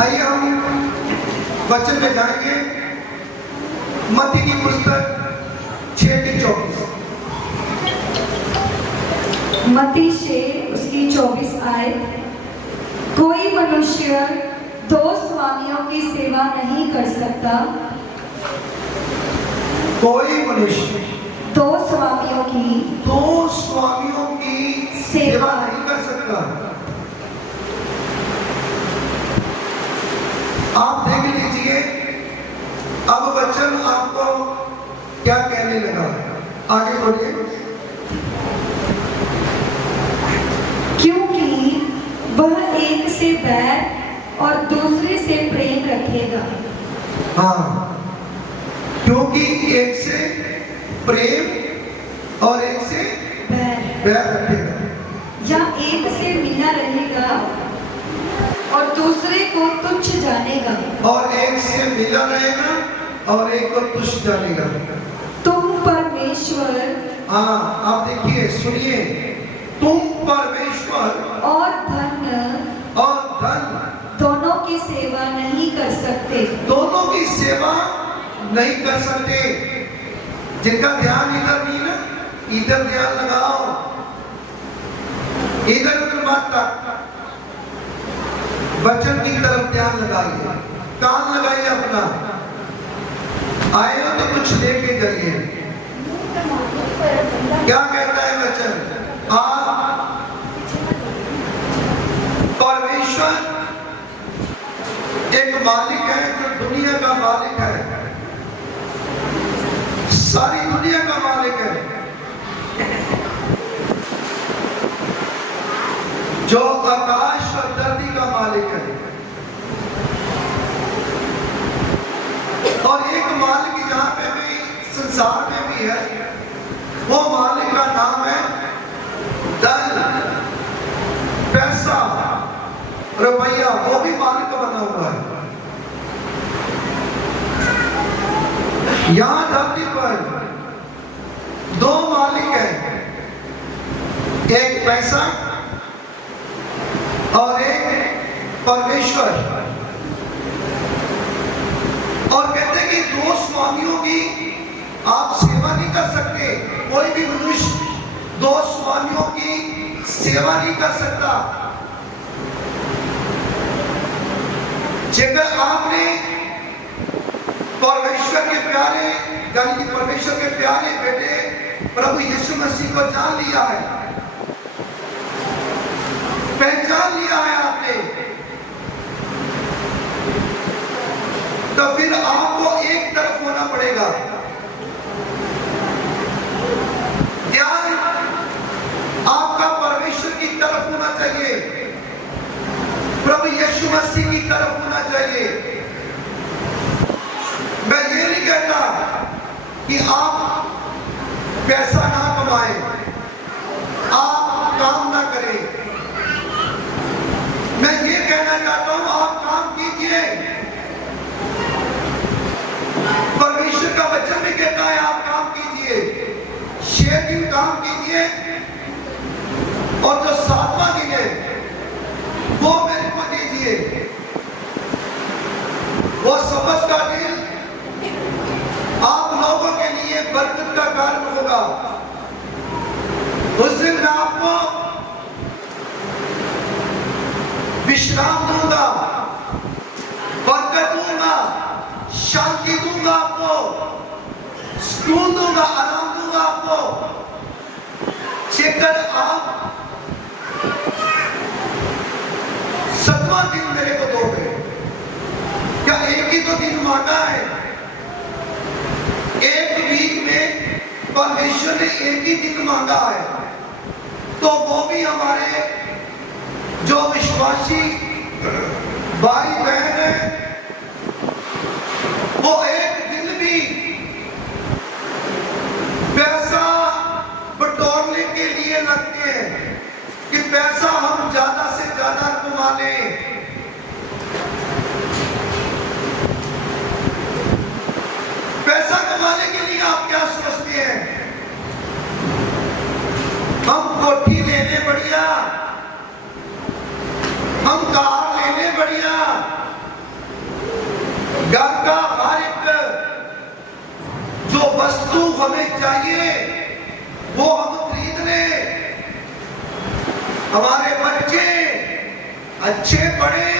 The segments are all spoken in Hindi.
आइए हम वचन में जाएंगे। मत्ती की पुस्तक 6:24। मत्ती 6 उसकी 24 आयत। कोई मनुष्य दो स्वामियों की सेवा नहीं कर सकता। कोई मनुष्य दो स्वामियों की सेवा नहीं कर सकता। आप देख लीजिए, अब वचन आपको क्या कहने लगा। आगे बढ़िए। क्योंकि वह एक से बैर और दूसरे से प्रेम रखेगा। हाँ, क्योंकि एक से प्रेम और एक से बैर रखेगा, या एक से मिला रहेगा और दूसरे को तुच्छ जानेगा। और एक से मिला रहेगा और एक को तुच्छ जानेगा। तुम परमेश्वर, हाँ आप देखिए, सुनिए, तुम परमेश्वर और धन दोनों की सेवा नहीं कर सकते। दोनों की सेवा नहीं कर सकते। जिनका ध्यान इधर नहीं ना, इधर ध्यान लगाओ, इधर उधर मत तक, वचन की तरफ ध्यान लगाइए, कान लगाइए अपना। आए हो तो कुछ लेके जाइए। क्या कहता है वचन? परमेश्वर एक मालिक है जो दुनिया का मालिक है, सारी दुनिया का मालिक है, जो आकाश और धरती का मालिक है। और एक मालिक यहाँ पे भी, संसार में भी है। वो मालिक का नाम है धन, पैसा, रुपया। वो भी मालिक का बना हुआ है। यहां धरती पर दो मालिक हैं, एक पैसा और एक परमेश्वर। और कहते हैं कि दो स्वामियों की आप सेवा नहीं कर सकते। कोई भी मनुष्य दो स्वामियों की सेवा नहीं कर सकता। जेकर आपने परमेश्वर के प्यारे, यानी कि परमेश्वर के प्यारे बेटे प्रभु यीशु मसीह को जान लिया है, पहचान लिया है आपने, तो फिर आपको एक तरफ होना पड़ेगा। ध्यान आपका परमेश्वर की तरफ होना चाहिए, प्रभु यीशु मसीह की तरफ होना चाहिए। मैं ये नहीं कहता कि आप पैसा ना कमाएं, आप काम ना करें। मैं ये कहना चाहता हूं, आप काम कीजिए। परमेश्वर का वचन भी कहता है आप काम कीजिए, 6 दिन काम कीजिए और जो 7वां दिन है वो मेरे को दीजिए। वो सबत का दिन आप लोगों के लिए बरकत का कारण होगा। उस दिन मैं आपको विश्राम दूंगा, बरकत दूंगा, शांति दूंगा, आपको सुकून दूंगा, आराम दूंगा आपको। जेकर आप 7वां दिन मेरे को दोगे। क्या एक ही तो दिन मांगा है? एक वीक में परमेश्वर ने एक ही दिन मांगा है, तो वो भी हमारे जो विश्वासी भाई बहन है, वो एक दिन भी पैसा बटोरने के लिए लगते हैं कि पैसा हम ज्यादा से ज्यादा कमा लें। पैसा कमाने के लिए आप क्या सोचते हैं? हम कोठी लेने बढ़िया, हम कार लेने बढ़िया, वस्तु हमें चाहिए वो हम खरीद लें, हमारे बच्चे अच्छे पढ़े,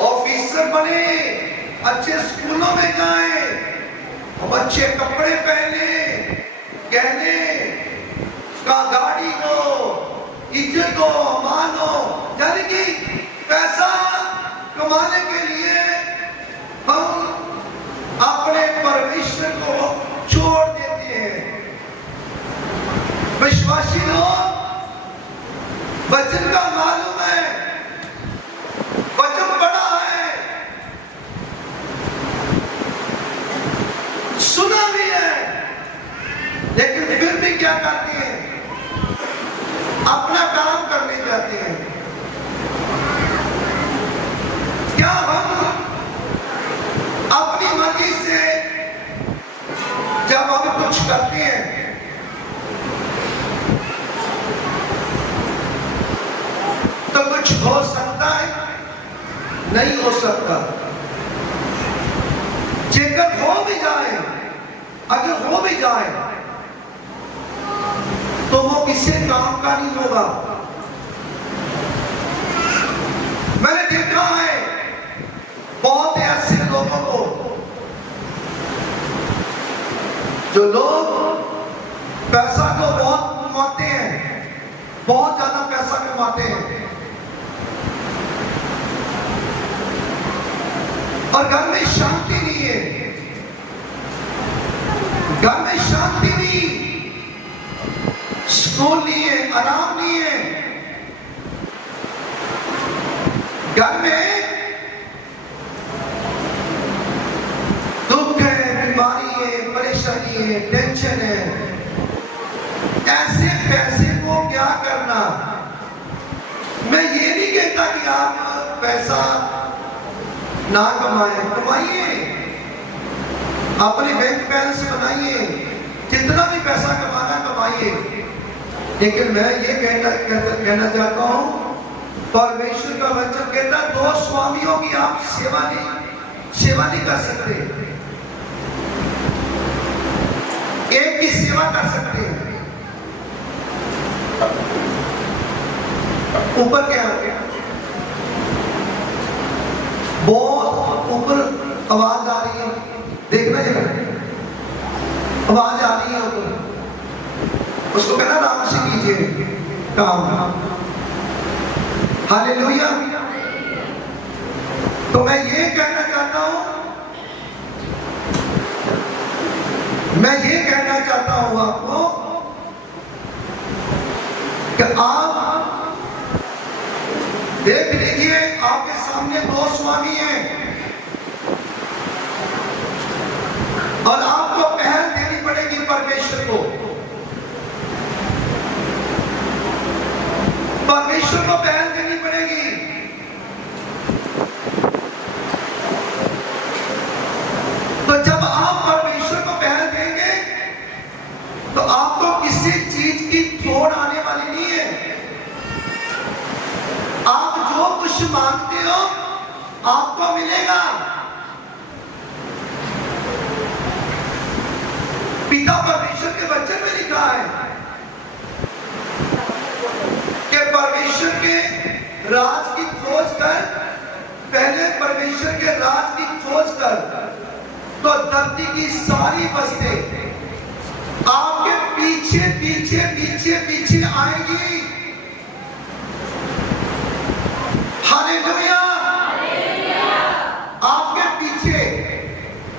ऑफिसर बने, अच्छे स्कूलों में जाएं, हम अच्छे कपड़े पहने, गहने का गाड़ी हो, इज्जत हो, मान हो, यानी कि पैसा कमाने के लिए हम अपने परमेश्वर को छोड़ देते हैं। विश्वासी लोग वचन का मालूम है, वचन पढ़ा है, सुना भी है, लेकिन फिर भी क्या करते हैं? अपना काम करने जाते हैं। क्या हम अपनी मर्जी से जब हम कुछ करते हैं तो कुछ हो सकता है? नहीं हो सकता। जेकर हो भी जाए, अगर हो भी जाए तो वो किसी काम का नहीं होगा। मैंने देखा है बहुत ऐसे लोगों को जो लोग पैसा को बहुत कमाते हैं, बहुत ज्यादा पैसा कमाते हैं, और घर में शांति नहीं है, घर में शांति नहीं, सुकून नहीं है, आराम नहीं है, घर में दुख है, बीमारी है, परेशानी है, टेंशन है। ऐसे पैसे को क्या करना? मैं ये नहीं कहता कि आप पैसा ना कमाएं, कमाइए, अपने बैंक बैलेंस बनाइए, जितना भी पैसा कमाना कमाइए, लेकिन मैं ये कहना चाहता हूं, परमेश्वर का वचन कहता है दो स्वामियों की आप सेवा नहीं कर सकते, एक की सेवा कर सकते हैं। ऊपर क्या है? बहुत ऊपर आवाज आ रही है, देखना जरा, आवाज आ रही है ऊपर, उसको कहना आराम से कीजिए काम। हालेलुया। तो मैं ये कहना चाहता हूं, आपको कि आप देख लीजिए, आपके सामने दो स्वामी हैं और आपको पहल देनी पड़ेगी परमेश्वर को। परमेश्वर को पहल देनी पड़ेगी। तो जब आप परमेश्वर को पहल देंगे तो आपको किसी चीज की थोड़ आने वाली नहीं है। आप जो कुछ मांगते हो आपको मिलेगा। पिता परमेश्वर के वचन में लिखा है कि परमेश्वर के राज की खोज कर, पहले परमेश्वर के राज की खोज कर, तो धरती की सारी बस्तें आपके पीछे पीछे पीछे पीछे आएगी। हालेलुया। आपके पीछे,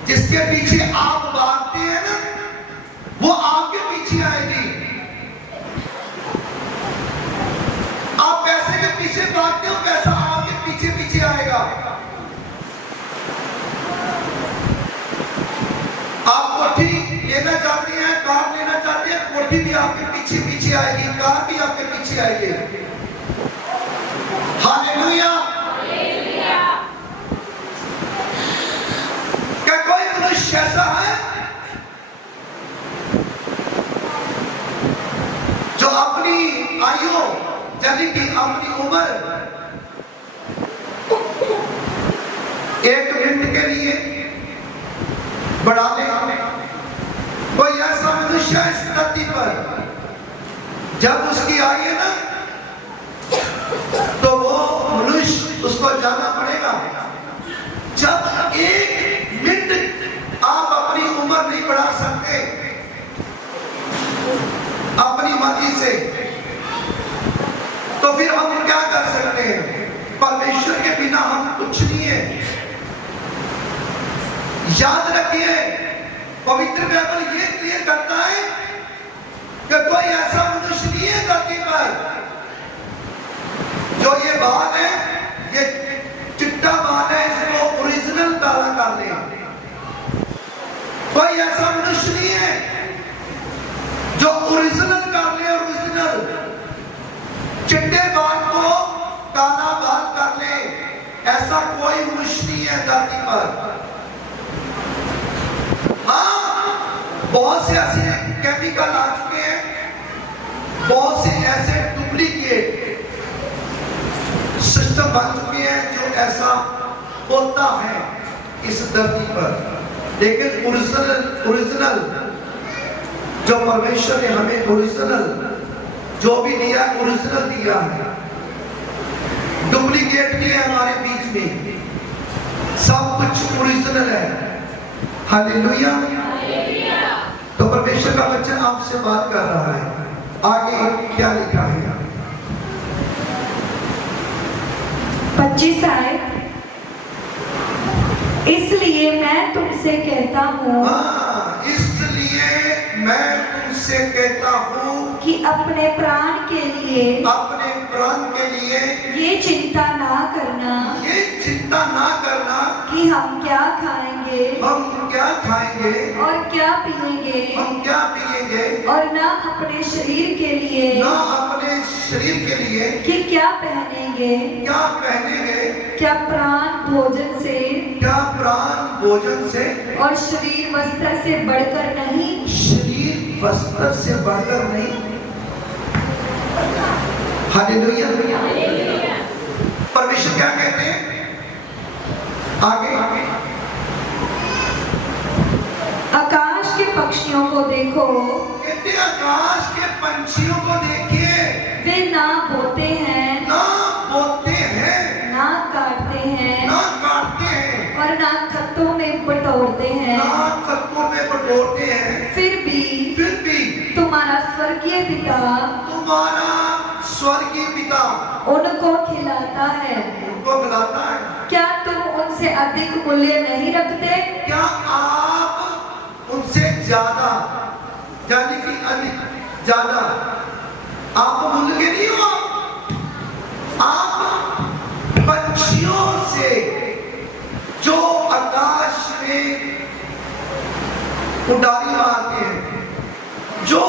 जिसके पीछे आप भागते हैं ना, वो आपके पीछे आएगी। आप पैसे के पीछे भागते हो, पैसा आपके पीछे पीछे आएगा। आप कोठी लेना चाहते हैं, कार लेना चाहते हैं, कोठी भी आपके पीछे पीछे आएगी, कार भी आपके पीछे आएगी। हालेलुया। क्या कोई मनुष्य ऐसा है जो अपनी आयु, यानी कि अपनी उम्र 1 मिनट के लिए बढ़ा ले? जब उसकी आई है ना, तो वो मनुष्य उसको जाना पड़ेगा। जब 1 मिनट आप अपनी उम्र नहीं बढ़ा सकते अपनी मर्जी से, तो फिर हम क्या कर सकते हैं? परमेश्वर के बिना हम कुछ नहीं है। याद रखिए, पवित्र बाइबल ये क्लियर करता है कि कोई ऐसा मनुष्य नहीं है धरती पर जो ये बात है, ये चिट्टा बात है, इसको ओरिजिनल काला कर ले। कोई ऐसा मनुष्य नहीं है जो ओरिजिनल कर ले, ओरिजिनल चिट्टे बात को काला बात कर ले। ऐसा कोई मनुष्य नहीं है धरती पर। हाँ, बहुत से ऐसे केमिकल आ चुके हैं, बहुत से ऐसे डुप्लीकेट सिस्टम बन चुके हैं जो ऐसा होता है इस धरती पर। लेकिन ओरिजिनल जो परमेश्वर ने हमें ओरिजिनल जो भी दिया, ओरिजिनल दिया है। डुप्लीकेट नहीं है हमारे बीच में, सब कुछ ओरिजिनल है। हालेलुया। तो परमेश्वर का बच्चा आपसे बात कर रहा है। आगे क्या लिखा है? 25 आयत, इसलिए मैं तुमसे कहता हूँ, इसलिए मैं तुमसे कहता हूँ कि अपने प्राण के लिए ये चिंता ना करना कि हम क्या खाएंगे और क्या पिएंगे, और ना अपने शरीर के लिए कि क्या पहनेंगे। क्या प्राण भोजन से और शरीर वस्त्र से बढ़कर नहीं? हालेलुया। परमेश्वर क्या कहते हैं? आगे आकाश के पक्षियों को देखो, कहते आकाश के पंछियों को देखिए, वे ना बोते हैं, ना काटते हैं, और ना खत्तों में बटोरते हैं, फिर भी तुम्हारा स्वर्गीय पिता उनको खिलाता है। क्या तुम उनसे अधिक मूल्य नहीं रखते? क्या आप उनसे ज्यादा, यानी कि अधिक ज्यादा आप मूल्य के नहीं हो? आप पंछियों से जो आकाश में उड़ारी मारते हैं, जो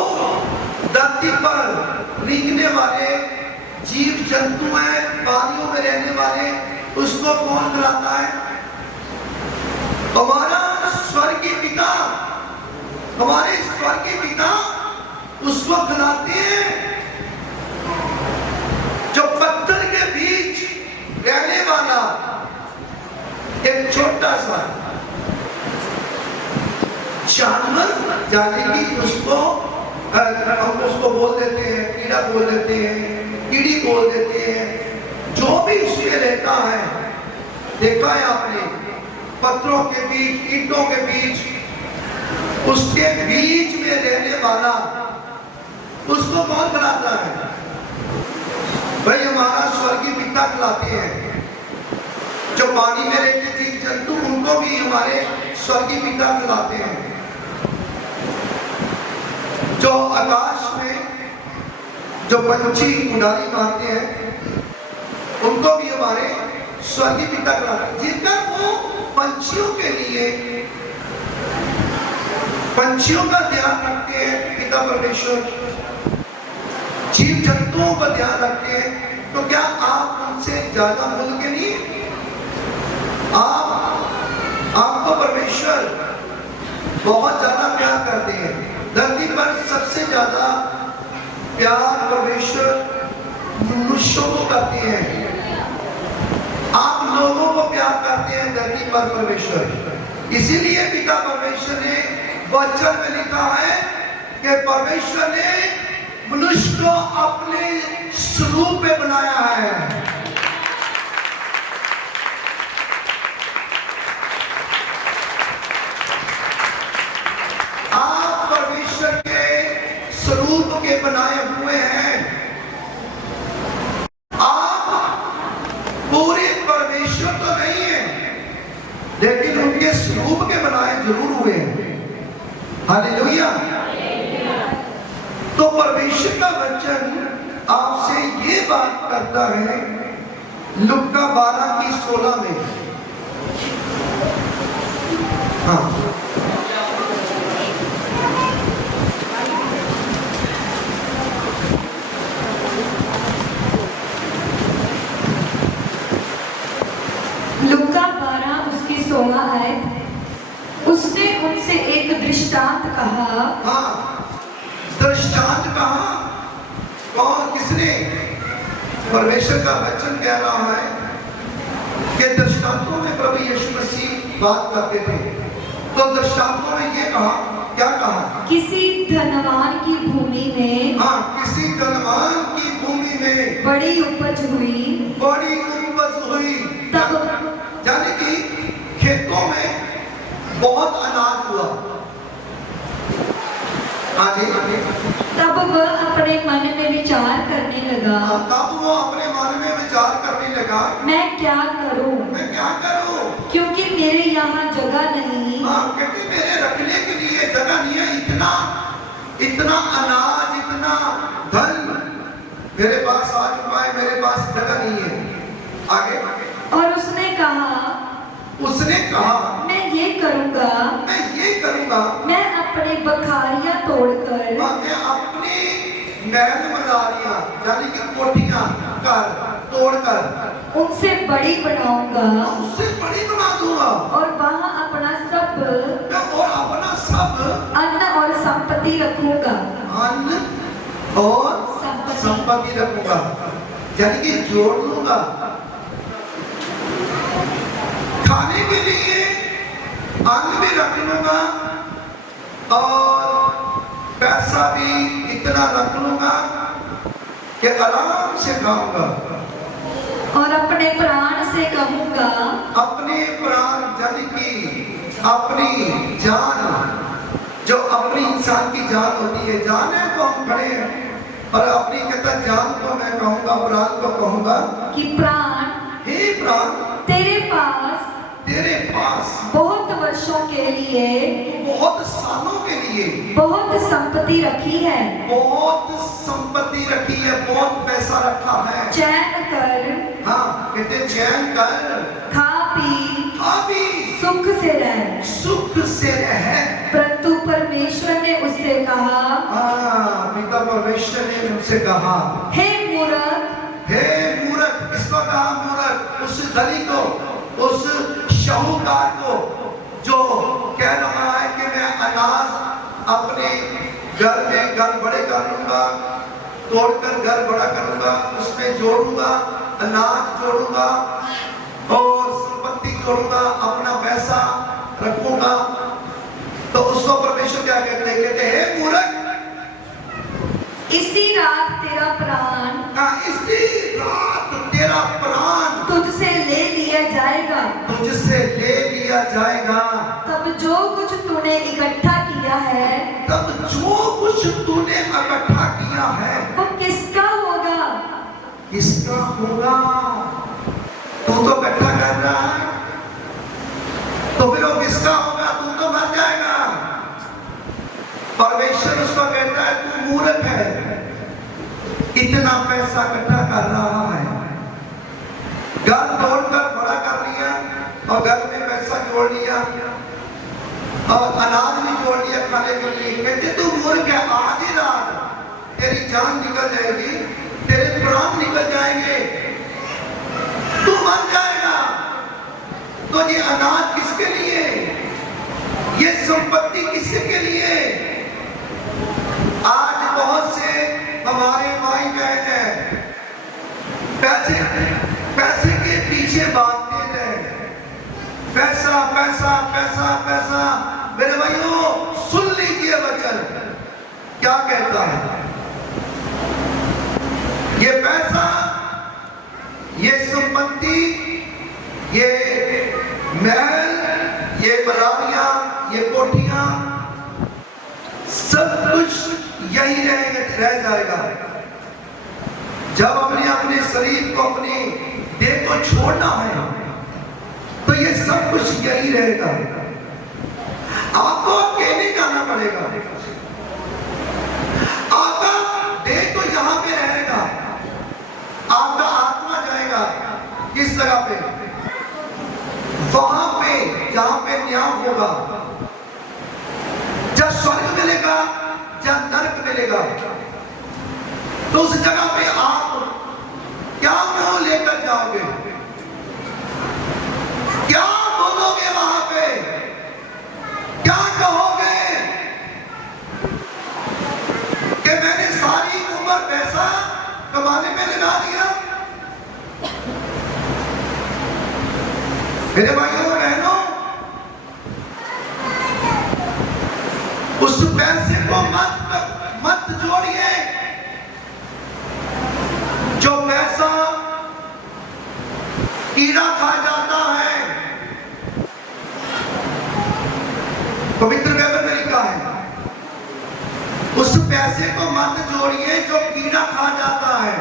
धरती पर रेंगने वाले जीव जंतु हैं, पानियों में रहने वाले, उसको कौन खिलाता है? हमारा स्वर्गीय पिता उसको खिलाते हैं जो पत्थर के बीच रहने वाला एक छोटा सा जानवर, जाने की उसको हम उसको बोल देते हैं, कीड़ा बोल देते हैं, कीड़ी बोल देते हैं, जो भी उसमें रहता है। देखा है आपने, पत्थरों के बीच, ईंटों के बीच, उसके बीच में रहने वाला, उसको कौन खिलाता है? भाई हमारा स्वर्गीय पिता खिलाते हैं। जो पानी में रहते जीव जंतु, उनको भी हमारे स्वर्गीय पिता खिलाते हैं। जो आकाश में जो पंछी उड़ारी मारते हैं, उनको भी हमारे स्वर्गीय पिता खिलाते हैं। जिनका वो पंछियों के लिए, पंछियों का ध्यान रखते हैं पिता परमेश्वर, जीव जंतुओं का ध्यान रखते हैं, तो क्या आप उनसे ज्यादा मूल्य के नहीं? आपको परमेश्वर बहुत ज्यादा प्यार करते हैं। धरती पर सबसे ज्यादा प्यार परमेश्वर मनुष्यों को करते हैं। आप लोगों को प्यार करते हैं धरती पर परमेश्वर। इसीलिए पिता परमेश्वर ने वचन में लिखा है कि परमेश्वर ने मनुष्य को अपने स्वरूप में बनाया है। आप परमेश्वर के स्वरूप के बनाए हुए हैं। आप पूरे परमेश्वर तो नहीं है, लेकिन उनके स्वरूप के बनाए जरूर हुए हैं। हालेलुया। तो परमेश्वर का वचन आपसे ये बात करता है लुका 12:16 में। हाँ, लुका 12 उसकी 16 आयत। उसने उनसे एक दृष्टांत कहा। हाँ, दृष्टांत कहा। कौन, किसने? परमेश्वर का वचन कह रहा है कि दृष्टांतों में प्रभु यीशु मसीह बात करते थे। तो दृष्टांतों में ये कहा, क्या कहा? किसी धनवान की भूमि में, हाँ, किसी धनवान की भूमि में बड़ी उपज हुई। बड़ी उपज हुई। तब यानी कि खेतों में बहुत अनाज हुआ। आगे तब वह अपने मन में विचार करने लगा, तब वो अपने मन में विचार करने लगा, मैं क्या करूं, मैं क्या करूं, क्योंकि मेरे यहाँ जगह नहीं। क्योंकि मेरे रखने के लिए जगह नहीं है। इतना इतना अनाज, इतना धन मेरे पास आ चुका है, मेरे पास जगह नहीं है। आगे और उसने कहा, मैं ये करूंगा, मैं अपने बखारियां तोड़कर, मैं अपनी महल मदारियां यानी कि कोठियां तोड़कर उनसे बड़ी बनाऊंगा, उससे बड़ी बना दूंगा, और वहां अपना सब अन्न और संपत्ति रखूंगा। अन्न और संपत्ति रखूंगा, यानी कि जोड़ लूंगा। खाने के लिए अन्न भी रख लूंगा और पैसा भी इतना रख लूंगा कि आराम से खाऊंगा। और अपने प्राण से कहूंगा, अपने प्राण यानी कि अपनी जान, जो अपनी इंसान की जान होती है, जान है तो हम खड़े हैं, और अपनी कहता जान को मैं कहूंगा, प्राण को कहूंगा कि प्राण, हे प्राण, तेरे पास बहुत वर्षों के लिए, बहुत सालों के लिए बहुत संपत्ति रखी है, बहुत संपत्ति रखी है, बहुत पैसा रखा है। चैन कर, हाँ, कहते चैन कर, खा पी सुख से रह। परंतु परमेश्वर ने उससे कहा, पिता परमेश्वर ने उनसे कहा, हे मूर्ख, किसको कहा मूर्ख? उस धनी को, उस शाहूकार को जो कह रहा है कि मैं अनाज अपने घर में घर बड़े कर लूंगा, तोड़कर घर बड़ा करूंगा, उसमें जोड़ूंगा, अनाज जोड़ूंगा और संपत्ति जोड़ूंगा, अपना पैसा रखूंगा। तो उसको परमेश्वर क्या कहते हैं? कहते हे मूर्ख, इसी रात तेरा प्राण तुझसे ले लिया जाएगा। तब जो कुछ तूने इकट्ठा किया है, वो किसका होगा? तू तो इकट्ठा कर रहा है, तो फिर वो किसका होगा? तू तो मर जाएगा। परमेश्वर उसको कहता है तू मूर्ख है, इतना पैसा इकट्ठा कर रहा है, घर तोड़कर बड़ा कर लिया और घर में पैसा जोड़ लिया और अनाज भी जोड़ लिया खाने के लिए। कहते तू मूर्ख है, आज ही रात तेरी जान निकल जाएगी, तेरे प्राण निकल जाएंगे, तू मर जाएगा। तो ये अनाज किसके लिए, ये संपत्ति किसके लिए? आज बहुत से हमारे भाई बहन है पैसे के पीछे भागते रहे, पैसा पैसा पैसा पैसा। मेरे भाइयों सुन लीजिए वचन क्या कहता है। ये पैसा, ये संपत्ति, ये महल, ये बरारियां, ये कोठियां, सब कुछ यही रह जाएगा। जब अपने शरीर को, अपनी देह को छोड़ना है तो ये सब कुछ यही रहेगा। आपको अकेले जाना पड़ेगा। आपका देह तो यहां पे रहेगा, आपका आत्मा जाएगा किस जगह पे? वहां पे जहां पे न्याय होगा, जब स्वर्ग मिलेगा, जब नरक मिलेगा, तो उस जगह पे आप क्या मुंह लेकर जाओगे? क्या बोलोगे वहां पे? क्या कहोगे कि मैंने सारी उम्र पैसा कमाने में लगा दिया? मेरे भाइयों और बहनों, उस पैसे को मत जोड़िए। जो पैसा कीड़ा खा जाता है, पवित्र बाइबल में लिखा है, उस पैसे को मत जोड़िए जो कीड़ा खा जाता है।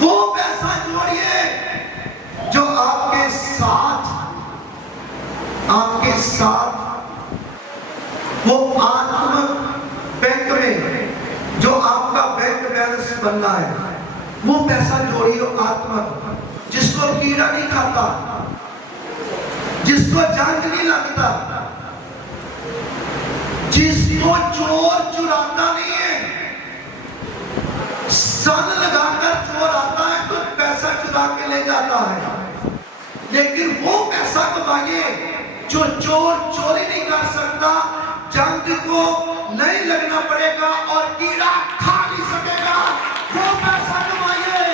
वो पैसा जोड़िए जो आपके साथ वो आत्म बैंक में जो आपका बैंक बैलेंस बनना है, वो पैसा जोड़िए आत्मा, जिसको कीड़ा नहीं खाता, जिसको जंग नहीं लगता, जिसको चोर चुराता नहीं है। सन लगाकर चोर आता है तो पैसा चुरा के ले जाता है, लेकिन वो पैसा कमाइए जो चोर चोरी नहीं कर सकता, जंग को नहीं लगना पड़ेगा और कीड़ा खा नहीं सकेगा। वो पैसा कमाइए।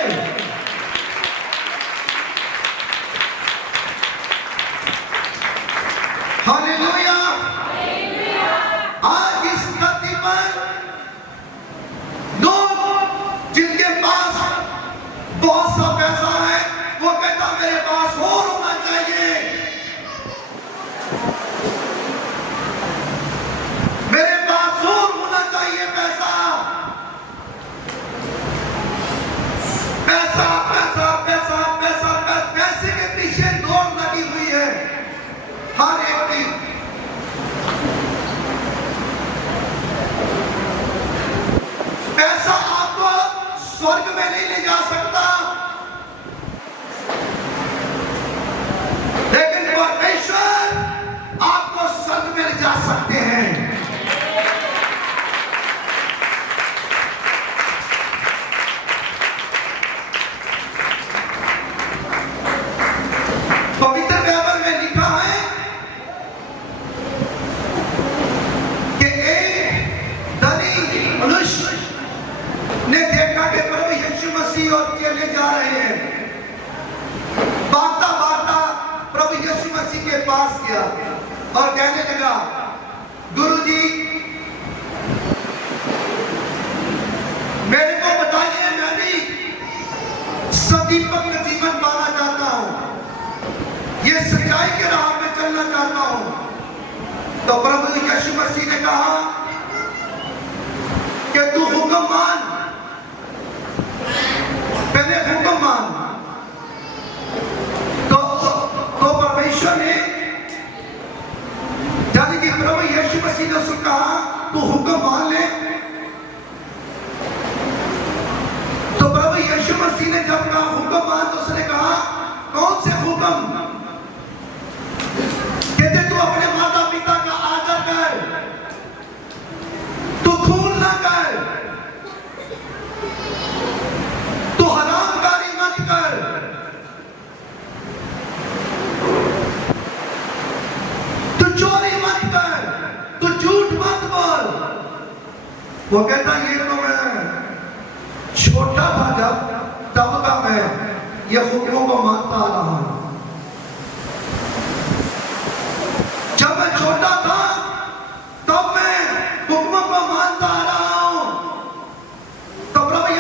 हालेलुया। आज इस धरती पर लोग जिनके पास बहुत सा पैसा है, वो कहता मेरे पास और होना चाहिए, मेरे पास और होना चाहिए पैसा। पैसा पैसा पैसा पैसा पैसे के पीछे दौड़ लगी हुई है हर एक की। पैसा आपको स्वर्ग में नहीं ले जा सकता, लेकिन परमेश्वर आपको स्वर्ग में ले जा सकते हैं। पवित्र बाइबल में लिखा है कि एक धनी मनुष्य ने देखा कि प्रभु यीशु मसीह और चेले जा रहे हैं। भागता भागता प्रभु यीशु मसीह के पास गया और कहने लगा, गुरुजी मेरे को बताइए, मैं भी सदीपक का जीवन पाना चाहता हूं, ये सच्चाई के राह पे चलना चाहता हूं। तो प्रभु यीशु मसीह ने कहा कि तू हुक्म मान, पहले हुक्म मान। तो परमेश्वर ने, यानी कि प्रभु यीशु मसीह ने उसको कहा तू हुक्म मान ले। तो प्रभु यीशु मसीह ने जब कहा हुक्म मान, तो उसने कहा कौन से हुक्म? कहते तू अपने माता पिता का आदर कर, तू खून ना कर, तू हरामकारी मत कर, तू चोरी मत कर, तू झूठ मत बोल। वो कहता ये तो मैं छोटा था तब का मैं ये हुक्मों को मानता आ रहा हूं। जब मैं छोटा था तब मैं हुक्मों को मानता आ रहा हूं। तो प्रभु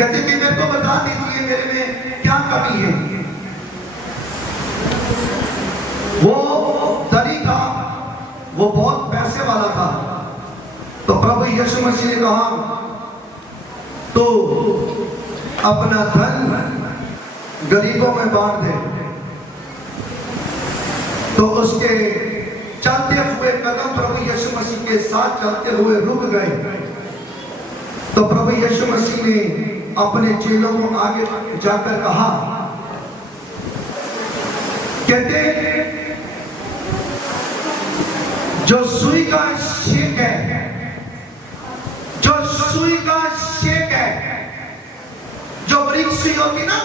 कहते कि मेरे को बता दीजिए मेरे में क्या कमी है। वो धनी था, वो बहुत पैसे वाला था। तो प्रभु यीशु मसीह ने कहा तो अपना धन गरीबों में बांट दे। तो उसके चलते हुए कदम प्रभु यीशु मसीह के साथ चलते हुए रुक गए। तो प्रभु यीशु मसीह ने अपने चेलों को आगे जाकर कहा, कहते जो सुई का शेक है, जो सुई का शेक है, जो बरीक सुई होती ना,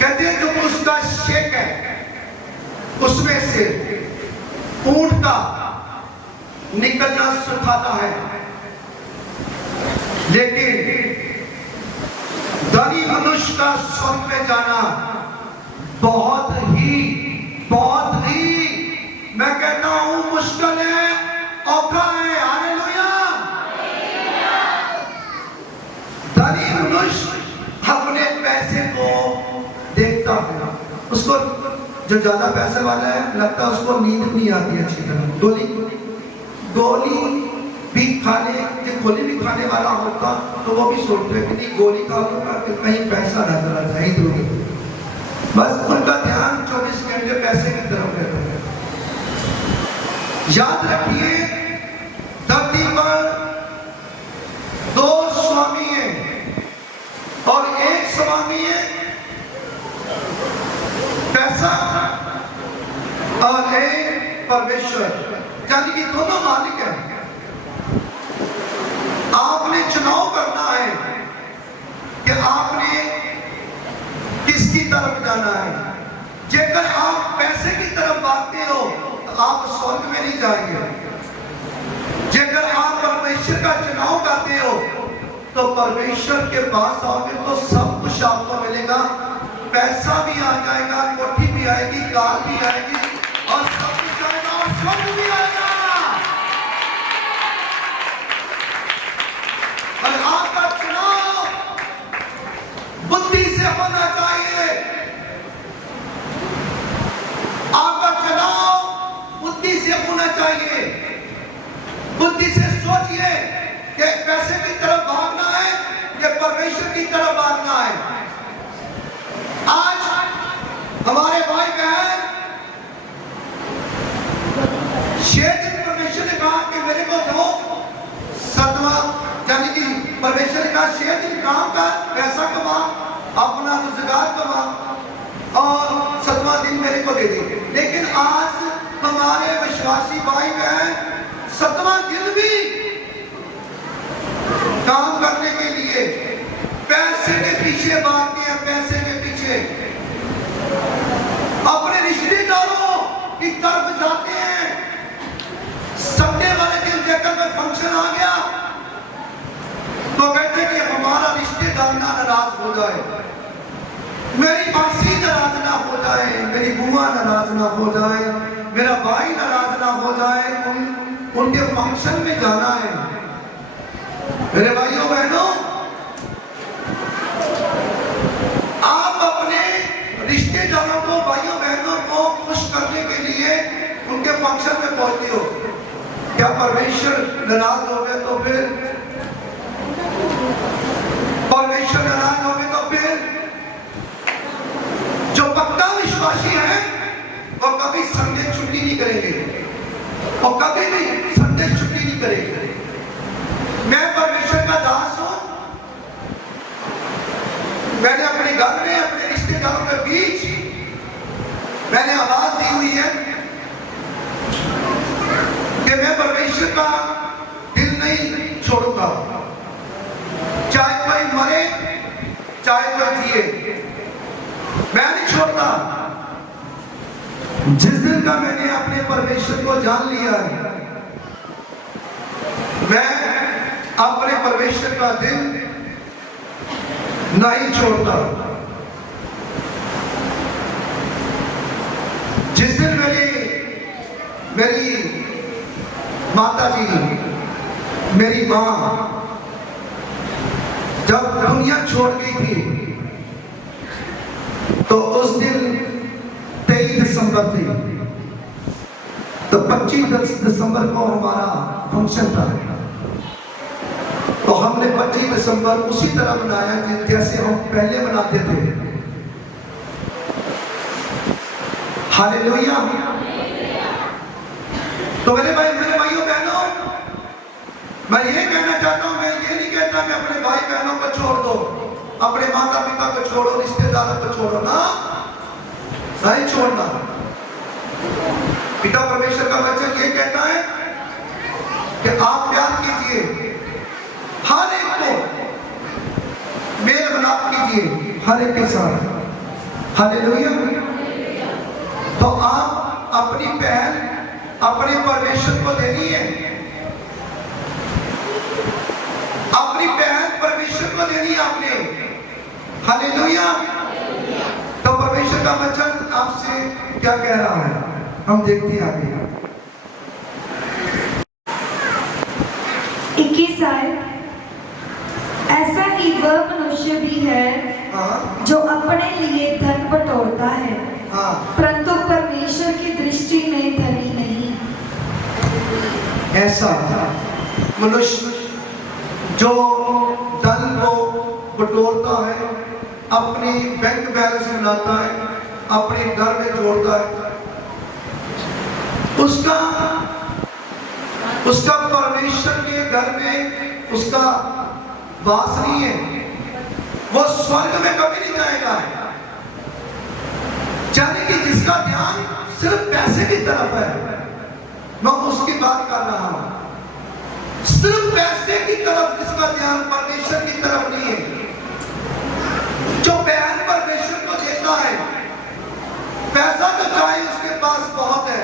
कहते हैं जो उसका शेक है उसमें से ऊंट का निकलना सुखाता है, लेकिन धनी मनुष्य का स्वर्ग में जाना बहुत ही मैं कहता हूं मुश्किल है, औखा है। हालेलुया। धनी मनुष्य अपने पैसे को देखता है, उसको जो ज्यादा पैसे वाला है लगता है उसको नींद नहीं आती अच्छी तरह। गोली भी खाने, जो गोली भी खाने वाला होता तो वो भी सोचते हैं कि नहीं गोली खाऊंगा कि कहीं पैसा ना चला जाए इधर। बस उनका ध्यान 24 घंटे पैसे की तरफ रहता है। याद रखिए धरती पर 2 स्वामी हैं और एक स्वामी है पैसा और एक परमेश्वर, यानी कि दोनों मालिक हैं। आपने चुनाव करना है कि आपने किसकी तरफ जाना है। जेकर आप पैसे की तरफ भागते हो तो आप स्वर्ग में नहीं जाएंगे। जेकर आप परमेश्वर का चुनाव करते हो तो परमेश्वर के पास आओगे तो सब कुछ आपको मिलेगा। पैसा भी आ जाएगा, कोठी भी आएगी, कार भी आएगी और सब कुछ आएगा और स्वर्ग भी आएगा। और आपका चुनाव बुद्धि से होना चाहिए। आपका चुनाव बुद्धि से होना चाहिए। बुद्धि से सोचिए कि पैसे की तरफ भागना है कि परमेश्वर की तरफ भागना है। आज हमारे भाई बहन 6 दिन परमेश्वर ने कहा कि मेरे को दो, 7वां यानी कि परमेश्वर ने कहा 6 दिन काम कर, पैसा कमा, अपना रोजगार कमा और 7वां दिन मेरे को दे दे। लेकिन आज हमारे विश्वासी भाई बहन 7वां दिन भी काम करने के लिए पैसे के पीछे भागते हैं, पैसे के पीछे अपने रिश्तेदारों की तरफ जाते हैं। संडे वाले दिन जेकर में फंक्शन आ गया तो कहते कि हमारा रिश्तेदार ना नाराज हो जाए, मेरी मासी नाराज ना हो जाए, मेरी बुआ नाराज ना हो जाए, मेरा भाई नाराज ना हो जाए, उनके फंक्शन में जाना है। मेरे भाइयों बहनों, आप अपने रिश्तेदारों को, भाइयों बहनों को खुश करने के लिए उनके फंक्शन में पहुंचते हो। क्या परमेश्वर नाराज हो गए तो फिर, परमेश्वर नाराज हो गए तो फिर जो पक्का विश्वासी है वो कभी संडे छुट्टी नहीं करेंगे और कभी भी संडे छुट्टी नहीं करेंगे। मैं परमेश्वर का दास हूं। मैंने अपने घर में, अपने रिश्तेदारों के बीच मैंने आवाज दी हुई है कि मैं परमेश्वर का दिल नहीं छोड़ूंगा, चाहे कोई मरे चाहे कोई जिए, मैं नहीं छोड़ता। जिस दिन का मैंने अपने परमेश्वर को जान लिया है, मैं अपने परमेश्वर का दिल नहीं छोड़ता। जिस दिन मेरी माता जी, मेरी माँ जब दुनिया छोड़ गई थी तो उस दिन 23 दिसंबर थी, तो 25 दिसंबर को हमारा फंक्शन था। तो हमने 25 दिसंबर उसी तरह मनाया जैसे हम पहले मनाते थे। हालेलुया। तो मेरे भाइयों बहनों, मैं ये कहना चाहता हूं, मैं ये नहीं कहता कि अपने भाई बहनों को छोड़ दो, अपने माता पिता को छोड़ो, रिश्तेदारों को छोड़ो ना, नहीं छोड़ना। पिता परमेश्वर का वचन ये कहता है कि आप प्यार कीजिए, हर एक को मेल मिलाप कीजिए, हर एक के साथ। हालेलुया। तो आप अपनी पहल अपने परमेश्वर को देनी है, अपनी पहल परमेश्वर को देनी है आपने। हालेलुया। तो परमेश्वर का वचन आपसे क्या कह रहा है, हम देखते हैं आगे। 21 आयत, ऐसा ही वह मनुष्य भी है जो अपने लिए धन बटोरता है, परंतु परमेश्वर की दृष्टि में धनी नहीं। ऐसा मनुष्य जो धन को बटोरता है, अपनी बैंक बैलेंस बनाता है, अपने घर में जोड़ता है, उसका परमेश्वर के घर में उसका वास नहीं है, वो स्वर्ग में कभी नहीं जाएगा। यानी कि जिसका ध्यान सिर्फ पैसे की तरफ है, मैं उसकी बात कर रहा हूं। सिर्फ पैसे की तरफ जिसका ध्यान परमेश्वर की तरफ नहीं है, जो बहन परमेश्वर को देता है, पैसा तो चाहे उसके पास बहुत है,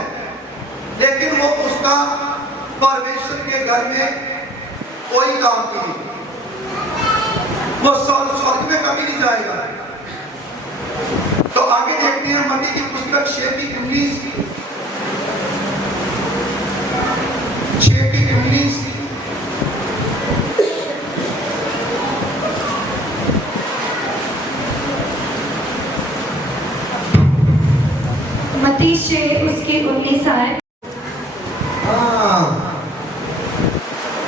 लेकिन वो उसका परमेश्वर के घर में कोई काम नहीं, वो स्वर्ग में कभी नहीं जाएगा। तो आगे देखते हैं मत्ती की पुस्तक 6:19। मत्ती 6:19 आयत।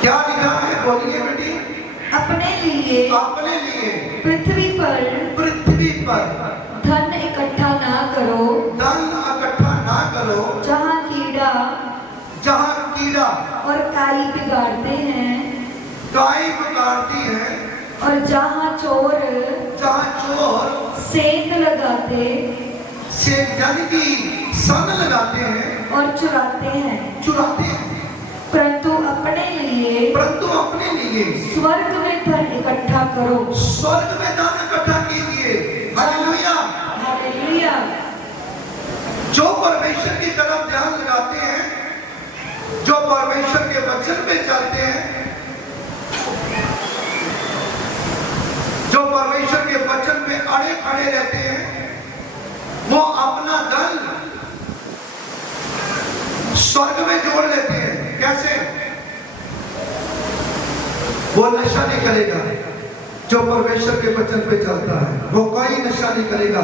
क्या लिखा है, बोलिए बेटी। अपने लिए पृथ्वी पर धन इकट्ठा ना करो, जहाँ कीड़ा और काई बिगाड़ते हैं, और जहाँ चोर सेंध लगाते हैं और चुराते हैं, परंतु अपने लिए स्वर्ग में धन इकट्ठा करो। स्वर्ग में धन इकट्ठा कीजिए। हालेलुया। हालेलुया। जो परमेश्वर की तरफ ध्यान लगाते हैं, जो परमेश्वर के वचन पे चलते हैं, जो परमेश्वर के वचन पे अड़े खड़े रहते हैं, वो अपना धन स्वर्ग में जोड़ लेते हैं। कैसे? वो नशा नहीं करेगा जो परमेश्वर के वचन पे चलता है, वो कोई नशा नहीं करेगा,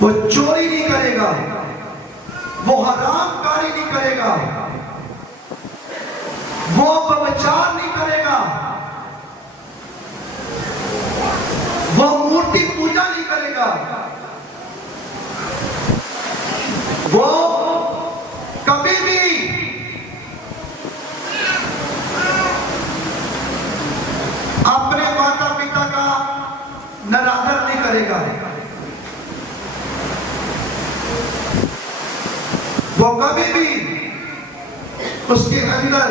वो चोरी नहीं करेगा, वो हरामकारी नहीं करेगा, वो व्यभिचार नहीं करेगा, वो मूर्ति पूजा नहीं करेगा, वो कभी भी अपने माता पिता का निरादर नहीं करेगा, वो कभी भी उसके अंदर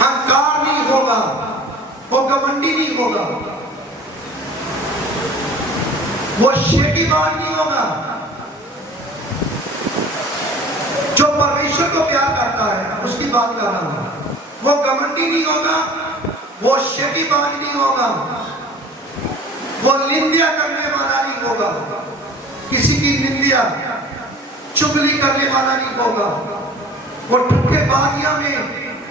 अहंकार नहीं होगा, वो घमंडी नहीं होगा, वो शेखीबाज नहीं होगा। जो परमेश्वर को प्यार करता है उसकी बात कर रहा हूं, वो घमंडी नहीं होगा, वो शेखीबाज नहीं होगा, वो निंदा करने वाला नहीं होगा, किसी की निंदा चुगली करने वाला नहीं होगा, वो ठुक्केबाजियां में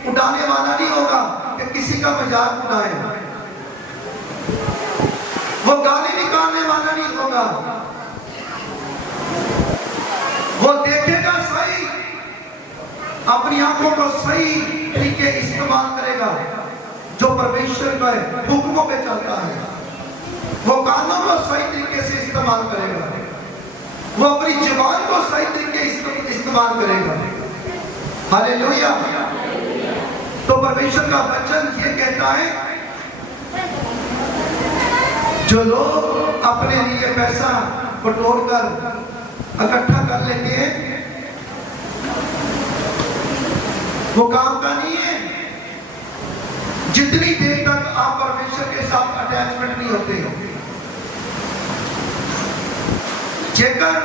उड़ाने वाला नहीं होगा। किसी का मजाक उड़ाए, वो गाली निकालने वाला नहीं होगा, वो देखेगा सही, अपनी आंखों को सही तरीके इस्तेमाल करेगा, जो परमेश्वर का हुक्मों पे चलता है, वो कानों को सही तरीके से इस्तेमाल करेगा, वो अपनी जुबान को सही तरीके से इस्तेमाल करेगा। हालेलुया। तो परमेश्वर का वचन ये कहता है, जो लोग अपने लिए पैसा बटोर कर इकट्ठा कर लेते हैं, वो काम का नहीं है। जितनी देर तक आप परमेश्वर के साथ अटैचमेंट नहीं होते हो, जेकर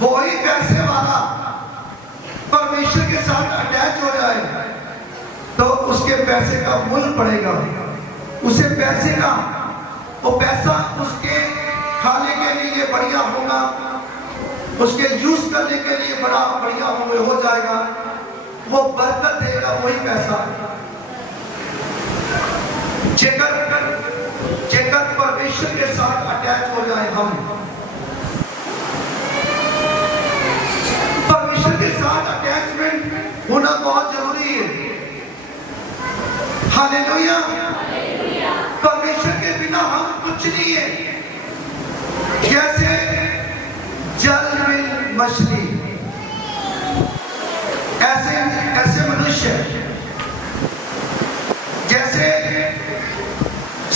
वही पैसे वाला परमेश्वर के साथ अटैच हो जाए तो उसके पैसे का मूल्य बढ़ेगा, उसे पैसे का, वो पैसा उसके खाने के लिए बढ़िया होगा, उसके यूज करने के लिए बड़ा बढ़िया हो जाएगा, वो बरकत देगा वही पैसा। जेकर परमेश्वर के साथ अटैच हो जाए, हम परमेश्वर के साथ अटैचमेंट होना बहुत जरूरी है। हालेलुया। परमेश्वर के बिना हम कुछ नहीं है। जैसे जल में मछली, ऐसे मनुष्य, जैसे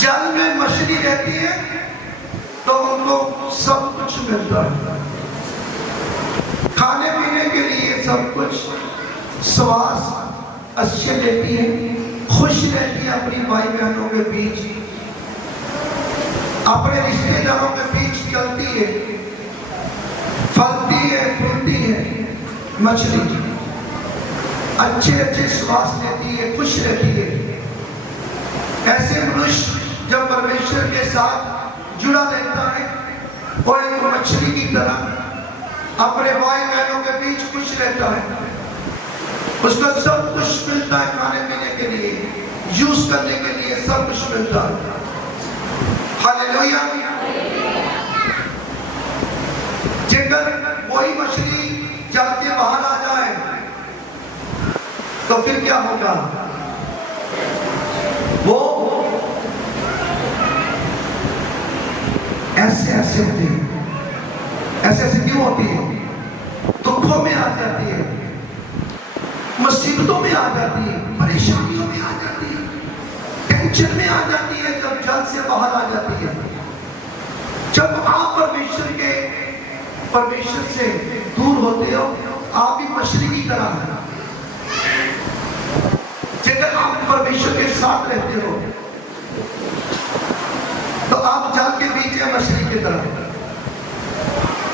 जल में मछली रहती है तो उनको सब कुछ मिलता है, खाने पीने के लिए सब कुछ, श्वास अच्छे लेती है, खुश रहती है अपनी भाई बहनों के बीच, अपने रिश्तेदारों के बीच चलती है, फलती है, फूलती है मछली, अच्छे श्वास लेती है, खुश रहती है। ऐसे मनुष्य जब परमेश्वर के साथ जुड़ा रहता है और एक मछली की तरह अपने भाई बहनों के बीच खुश रहता है, उसको सब कुछ मिलता है, खाने पीने के लिए, यूज करने के लिए सब कुछ मिलता है। हालेलुया। जेकर वही मछली जल के बाहर आ जाए तो फिर क्या होगा? वो ऐसे ऐसे होती है, ऐसे ऐसे क्यों होती है? दुखों में आ जाती है, मुसीबतों में आ जाती है, परेशानियों में आ जाती है, टेंशन में आ जाती है, जब जल से बाहर आ जाती है। जब आप परमेश्वर से दूर होते हो, आप भी मछली की तरह हैं। जब आप परमेश्वर के साथ रहते हो तो आप जल के बीच है मछली की तरह।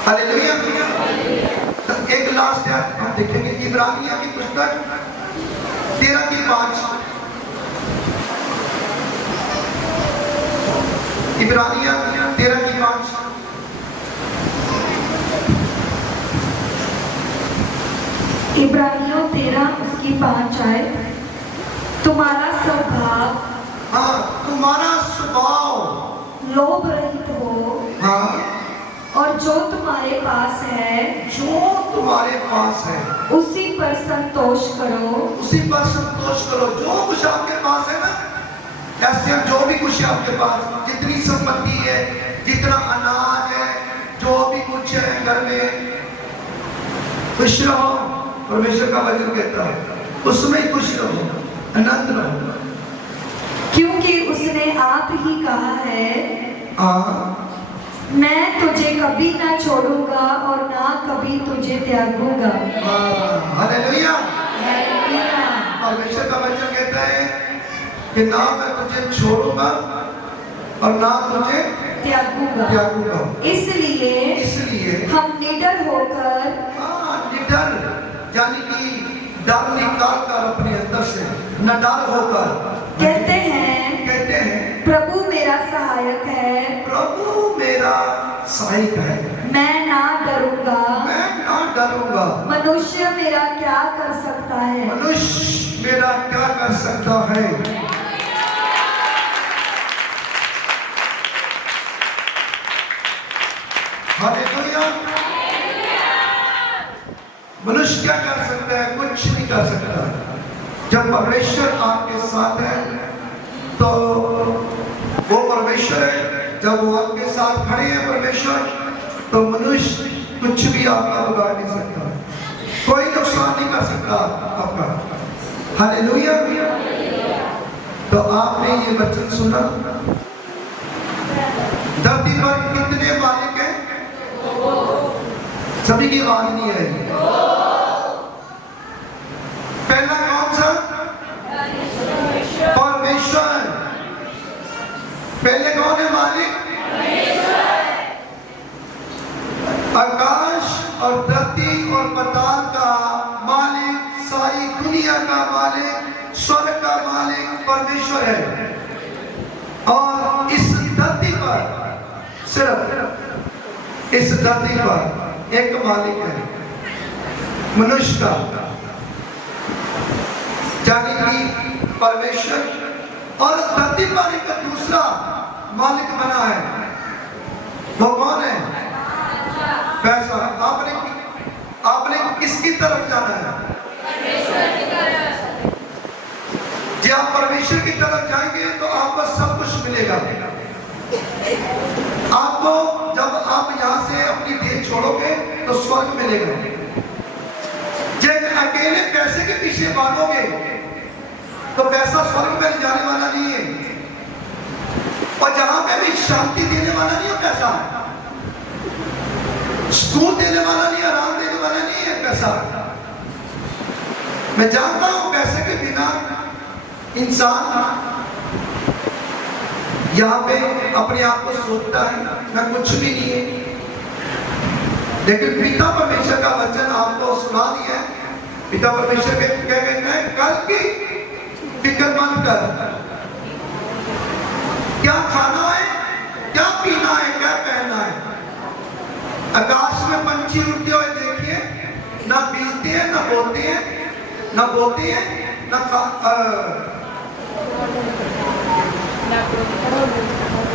हालेलुया। एक लास्ट है, हम देखेंगे इब्रानिया की पुस्तक 13:5। इब्रानिया 13:5। इब्रानियों 13:5 आए। तुम्हारा स्वभाव, हाँ, तुम्हारा स्वभाव लोभ रहित हो, हाँ, और जो तुम्हारे पास है, जो तुम्हारे पास है उसी पर संतोष करो, उसी पर संतोष करो। जो कुछ आपके पास है ना, ऐसे जो भी कुछ है आपके पास, जितनी संपत्ति है, जितना अनाज है, जो भी कुछ है घर में, खुश रहो। परमेश्वर का वचन कहता है उसमें ही खुश रहो, आनंद रहो, क्योंकि उसने आप ही कहा है, मैं तुझे कभी ना छोड़ूंगा और ना कभी तुझे त्यागूंगा। हालेलुया। हालेलुया। परमेश्वर का वचन कहता है कि ना मैं तुझे छोड़ूंगा और ना तुझे त्यागूंगा। इसलिए हम निडर होकर, निडर यानी कि डर निकाल कर अपने अंदर से, न डर होकर कहते हैं प्रभु मेरा सहायक है, प्रभु मेरा सहायक है, मैं ना डरूंगा। मनुष्य मेरा क्या कर सकता है? जब परमेश्वर आपके साथ है तो वो परमेश्वर है। जब वो आपके साथ खड़े हैं परमेश्वर, तो मनुष्य कुछ भी आपका बिगाड़ नहीं सकता, कोई नुकसान नहीं कर सकता आपका। हालेलुया। तो आपने ये वचन सुना। धरती पर कितने मालिक हैं? सभी की आवाज नहीं है। पहला कौन सा? परमेश्वर। पहले कौन है मालिक? आकाश और धरती और पाताल का मालिक, सारी दुनिया का मालिक, स्वर्ग का मालिक परमेश्वर है। और इस धरती पर, सिर्फ इस धरती पर एक मालिक है, मनुष्य का, यानी कि परमेश्वर। और धरती पर एक दूसरा मालिक बना है, वो कौन है? पैसा। आपने किसकी तरफ जाना है? जब आप परमेश्वर की तरफ जाएंगे तो आपको सब कुछ मिलेगा। आपको जब आप यहाँ से अपनी देह छोड़ोगे तो स्वर्ग मिलेगा। जब अकेले पैसे के पीछे भागोगे तो पैसा स्वर्ग में जाने वाला नहीं है, और जहां पे भी शांति देने वाला नहीं है पैसा, सुकून देने वाला नहीं, आराम देने वाला नहीं है पैसा। मैं जानता हूं पैसे के बिना इंसान यहाँ पे अपने आप को सोचता है मैं कुछ भी नहीं है, लेकिन पिता परमेश्वर का वचन आपको सुना दिया है। पिता परमेश्वर क्या कहते हैं? कल की फिक्र मत कर, क्या खाना है, क्या पीना है, क्या पहनना है। आकाश में पंछी उड़ते हुए देखिए, ना बीजते हैं, ना बोते हैं, ना बोते हैं,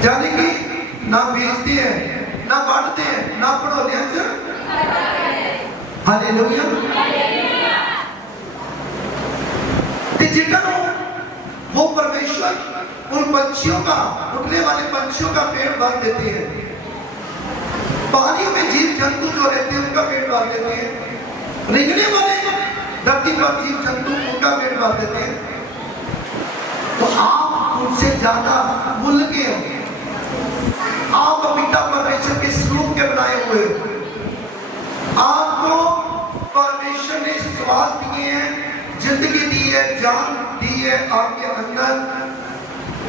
यानी कि ना बीजते हैं, ना बांटते हैं, ना पढ़ोते हैं। हालेलुया। वो परमेश्वर उन पंछियों का, उड़ने वाले पंछियों का पेट भर देते हैं। पानी में जीव जंतु जो रहते हैं उनका पेट भर देते हैं। रेंगने वाले धरती पर जीव जंतु उनका पेट भर देते हैं। तो आप उनसे ज्यादा मूल्य के हो। आप पिता परमेश्वर के स्वरूप के बनाए हुए हो। आपको परमेश्वर ने स्वास्थ्य दिए हैं, जिंदगी दी है, जान दी है, आपके अंदर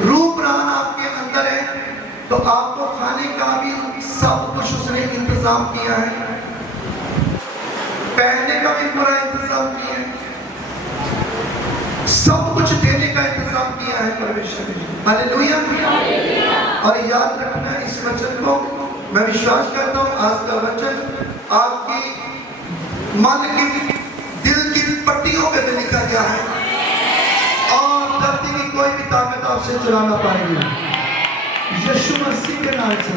रूप प्राण आपके अंदर है, तो आपको खाने का भी सब कुछ उसने इंतजाम किया है, पहनने का भी पूरा इंतजाम किया है, सब कुछ देने का इंतजाम किया है परमेश्वर ने। हालेलुया। और याद रखना इस वचन को, मैं विश्वास करता हूँ आज का वचन आपकी मन की, दिल की पट्टियों पे लिखा गया है, और धरती की कोई भी ताकत आपसे चुरा ना पाएगी। यीशु मसीह के नाम से।